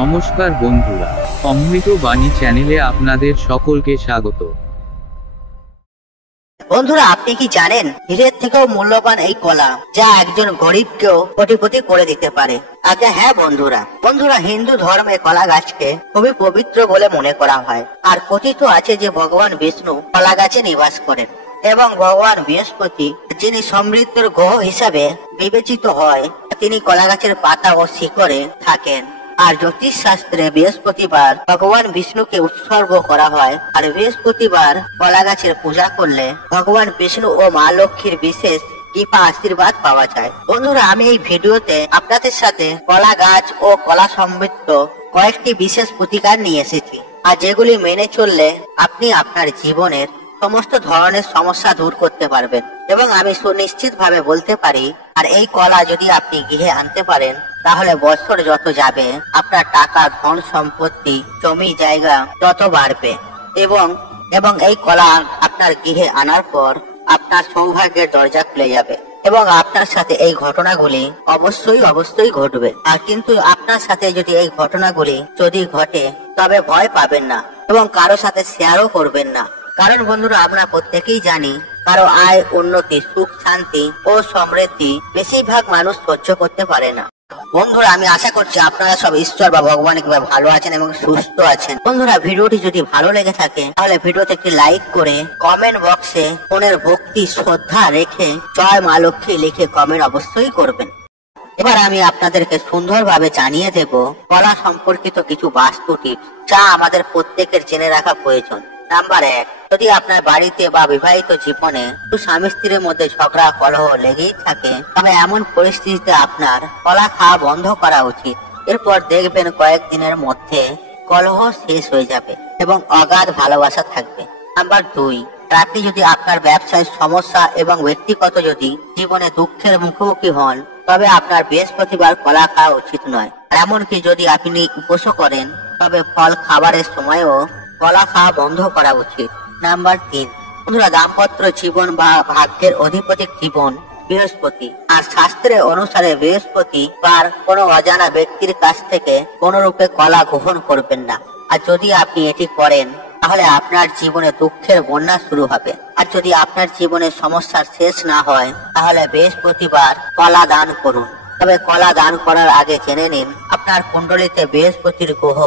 নমস্কার বন্ধুরা, অমৃত বাণী চ্যানেলে আপনাদের সকলকে স্বাগত। বন্ধুরা, আপনি কি জানেন হীরের থেকেও মূল্যবান এই কলা যা একজন গরিবকেও কোটিপতি করে দিতে পারে? আচ্ছা হ্যাঁ বন্ধুরা, হিন্দু ধর্মে কলা গাছকে খুবই পবিত্র বলে মনে করা হয়। আর কথিত আছে যে ভগবান বিষ্ণু কলা গাছে নিবাস করেন এবং ভগবান বৃহস্পতি, যিনি সমৃদ্ধর গ্রহ হিসাবে বিবেচিত হয়, তিনি কলা গাছের পাতা ও শিকড়ে থাকেন। আর জ্যোতিষ শাস্ত্রে বৃহস্পতিবার ভগবান বিষ্ণুকে উৎসর্গ করা হয়। আর বৃহস্পতিবার কলা গাছের পূজা করলে ভগবান বিষ্ণু ও মা লক্ষ্মীর বিশেষ কৃপা আশীর্বাদ পাওয়া যায়। বন্ধুরা, আমি এই ভিডিওতে আপনাদের সাথে কলা গাছ ও কলা সমৃদ্ধ কয়েকটি বিশেষ প্রতিকার নিয়ে এসেছি, আর যেগুলি মেনে চললে আপনি আপনার জীবনের সমস্ত ধরনের সমস্যা দূর করতে পারবেন। এবং আমি সুনিশ্চিত ভাবে বলতে পারি, আর এই কলা যদি আপনি গৃহে আনতে পারেন তাহলে বছর যত যাবে আপনার টাকা, ধন সম্পত্তি, জমি জায়গা তত বাড়বে। এবং এই কলা আপনার গৃহে আনার পর আপনার সৌভাগ্যের দরজা খুলে যাবে এবং আপনার সাথে এই ঘটনাগুলি অবশ্যই ঘটবে। আর কিন্তু আপনার সাথে যদি এই ঘটনাগুলি যদি ঘটে তবে ভয় পাবেন না এবং কারো সাথে শেয়ারও করবেন না। কারণ বন্ধুরা, আমরা প্রত্যেকেই জানি কারো আয়, উন্নতি, সুখ, শান্তি ও সমৃদ্ধি বেশিরভাগ মানুষ সহ্য করতে পারে না। বন্ধুরা, আমি আশা করছি আপনারা সব ঈশ্বর বা ভগবান কিভাবে ভালো আছেন এবং সুস্থ আছেন। বন্ধুরা, ভিডিওটি যদি ভালো লেগে থাকে তাহলে ভিডিওতে একটি লাইক করে কমেন্ট বক্সে মনের ভক্তি শ্রদ্ধা রেখে জয় মা লক্ষ্মী লিখে কমেন্ট অবশ্যই করবেন। এবার আমি আপনাদেরকে সুন্দরভাবে জানিয়ে দেব কলা সম্পর্কিত কিছু বাস্তু টিপস যা আমাদের প্রত্যেকের জেনে রাখা প্রয়োজন। নাম্বার 1, যদি আপনার বাড়িতে বা বিবাহিত জীবনে স্বামী স্ত্রীর মধ্যে ঝগড়া কলহ লেগেই থাকে তবে এমন পরিস্থিতিতে আপনার কলা খাওয়া বন্ধ করা উচিত। এরপর দেখবেন কয়েকদিনের মধ্যে কলহ শেষ হয়ে যাবে এবং অগাধ ভালোবাসা থাকবে। নাম্বার 2, আপনি যদি আপনার ব্যবসায় সমস্যা এবং ব্যক্তিগত যদি জীবনে দুঃখের মুখোমুখি হন তবে আপনার বৃহস্পতিবার কলা খাওয়া উচিত নয়। এমনকি যদি আপনি উপোস করেন তবে ফল খাবারের সময়ও কলা খাওয়া বন্ধ করা উচিত। নাম্বার 3, বন্ধুরা, দাম্পত্য জীবন বা ভাগ্যের অধিপতি জীবন বৃহস্পতি। আর শাস্ত্রে অনুসারে বৃহস্পতি বার কোনো অজানা ব্যক্তির কাছ থেকে কোন রূপে কলা গ্রহণ করবেন না। আর যদি আপনি এটি করেন তাহলে আপনার জীবনে দুঃখের বন্যা শুরু হবে। আর যদি আপনার জীবনে সমস্যার শেষ না হয় তাহলে বৃহস্পতিবার কলা দান করুন। তবে কলা দান করার আগে জেনে নিন আপনার কুণ্ডলিতে বৃহস্পতির গ্রহ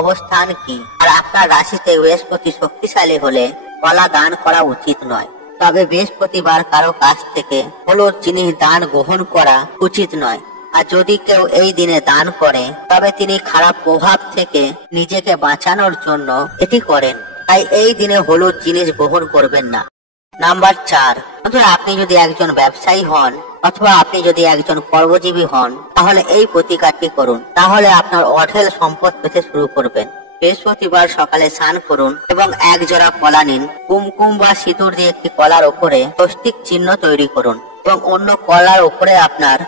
অবস্থান কি। আর আপনার রাশিতে বৃহস্পতি শক্তিশালী হলে কলা দান করা উচিত নয়। তবে বৃহস্পতিবার কারো কাছ থেকে হলুদ জিনিস দান গ্রহণ করা উচিত নয়। আর যদি কেউ এই দিনে দান করে তবে তিনি খারাপ প্রভাব থেকে নিজেকে বাঁচানোর জন্য এটি করেন। তাই এই দিনে হলুদ জিনিস গ্রহণ করবেন না। নাম্বার 4, আপনি যদি একজন ব্যবসায়ী হন অথবা আপনি যদি একজন কর্মজীবী হন তাহলে এই প্রতিকারটি করুন। তাহলে আপনার অঢেল সম্পদ পেতে শুরু করবেন। বৃহস্পতিবার সকালে স্নান করুন এবং এক জোড়া কলা নিন। কুমকুম বা সিঁদুর দিয়ে একটি কলার উপরে স্বস্তিক চিহ্ন তৈরি করুন এবং অন্য কলার উপরে আপনার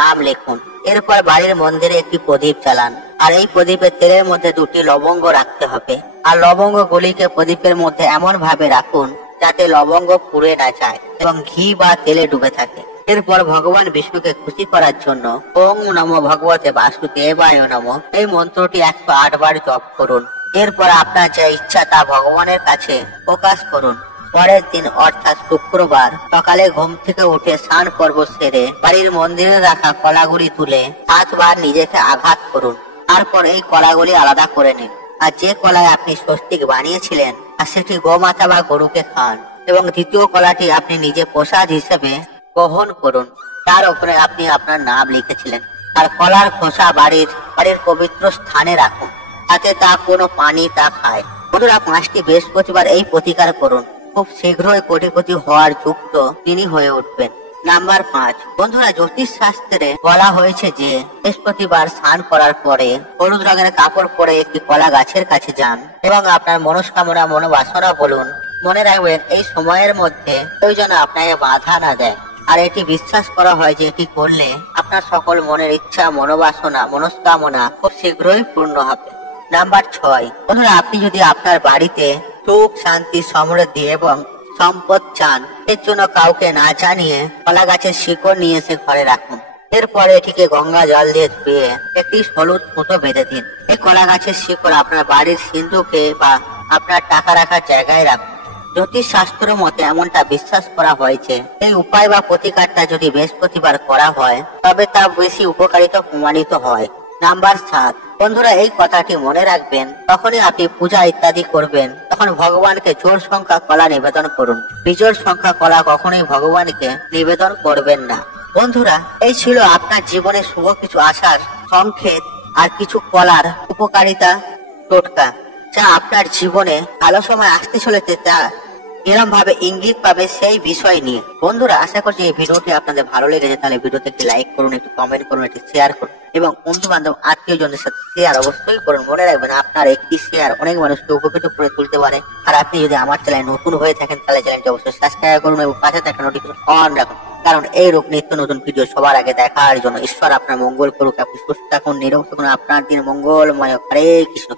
নাম লিখুন। এরপর বাড়ির মন্দিরে একটি প্রদীপ জ্বালান। আর এই প্রদীপের তেলের মধ্যে 2টি লবঙ্গ রাখতে হবে। আর লবঙ্গ গুলিকে প্রদীপের মধ্যে এমন ভাবে রাখুন যাতে লবঙ্গ পুড়ে না যায় এবং ঘি বা তেলে ডুবে থাকে। এরপর ভগবান বিষ্ণুকে খুশি করার জন্য ওং নমো ভগবতে বাসুদেবায় নমঃ এই মন্ত্রটি 108 বার জপ করুন। এরপর আপনার যে ইচ্ছা তা ভগবানের কাছে প্রকাশ করুন। পরের দিন অর্থাৎ শুক্রবার সকালে ঘুম থেকে উঠে স্নান পর্ব সেরে বাড়ির মন্দিরে রাখা কলাগুলি তুলে 7 বার নিজেকে আঘাত করুন। তারপর এই কলাগুলি আলাদা করে নিন। আর যে কলায় আপনি স্বস্তিক বানিয়েছিলেন আর সেটি গোমাতা বা গরুকে খান এবং দ্বিতীয় কলাটি আপনি নিজে প্রসাদ হিসেবে গ্রহণ করুন। তার উপরে আপনি আপনার নাম লিখেছিলেন। আর কলার খোসা বাড়ির পবিত্র স্থানে রাখুন যাতে তা কোনো পানি তা খায়। বন্ধুরা, 5টি বৃহস্পতিবার এই প্রতিকার করুন। খুব শীঘ্রই কোটিপতি হওয়ার যুক্ত তিনি হয়ে উঠবেন। নাম্বার 5, বন্ধুরা, জ্যোতিষ শাস্ত্রে বলা হয়েছে যে বৃহস্পতিবার স্নান করার পরে হলুদ রঙের কাপড় পরে একটি কলা গাছের কাছে যান এবং আপনার মনস্কামনা মনোবাসনা বলুন। মনে রাখবেন এই সময়ের মধ্যে কেউ যেন আপনাকে বাধা না দেয়। আর এটি বিশ্বাস করা হয় যে এটি করলে আপনার সকল মনের ইচ্ছা, মনোবাসনা, মনস্কামনা খুব শীঘ্রই পূর্ণ হবে। নাম্বার 6, বন্ধুরা, আপনি যদি আপনার বাড়িতে সুখ, শান্তি, সমৃদ্ধি এবং সম্পদ চান এর জন্য কাউকে না জানিয়ে কলা গাছের শিকড় নিয়ে এসে ঘরে রাখুন এরপরে এটিকে গঙ্গা জল দিয়ে ধুয়ে একটি হলুদ মতো বেঁধে দিন। এই কলা গাছের শিকড় আপনার বাড়ির সিন্ধুকে বা আপনার টাকা রাখার জায়গায় রাখুন। জ্যোতিষ শাস্ত্র মতে এমনটা বিশ্বাস করা হয়েছে, এই উপায় বা প্রতিকারটা যদি বৃহস্পতিবার করা হয় তবে তা বেশি উপকারিতা প্রমাণিত হয়। নাম্বার 7, বন্ধুরা এই কথাটি মনে রাখবেন, তখনই আপনি পূজা ইত্যাদি করবেন তখন ভগবানকে জোড় সংখ্যা কলা নিবেদন করুন। বিজোড় সংখ্যা কলা কখনোই ভগবানকে নিবেদন করবেন না। বন্ধুরা এই ছিল আপনার জীবনে শুভ কিছু আসার সংকেত আর কিছু কলার উপকারিতা টোটকা, যা আপনার জীবনে ভালো সময় আসতে চলেছে তা এরকম ভাবে ইঙ্গিত পাবে সেই বিষয় নিয়ে। বন্ধুরা আশা করছি এই ভিডিওটি আপনাদের ভালো লেগেছে, তাহলে ভিডিওতে একটি লাইক করুন, একটু কমেন্ট করুন, একটি শেয়ার করুন এবং বন্ধু বান্ধব আত্মীয় জনের সাথে শেয়ার অবশ্যই করুন। মনে রাখবেন আপনার একটি শেয়ার অনেক মানুষকে উপকৃত করে তুলতে পারে। আর আপনি যদি আমার চ্যানেল নতুন হয়ে থাকেন তাহলে চ্যানেলটি অবশ্যই সাবস্ক্রাইব করুন এবং পাশে থাকা নোটিফিকেশন অন রাখুন, কারণ এই রূপ নিত্য নতুন ভিডিও সবার আগে দেখার জন্য। ঈশ্বর আপনার মঙ্গল করুক, আপনি সুস্থ থাকুন, নিরোগ থাকুন, আপনার দিন মঙ্গলময়। হরে কৃষ্ণ।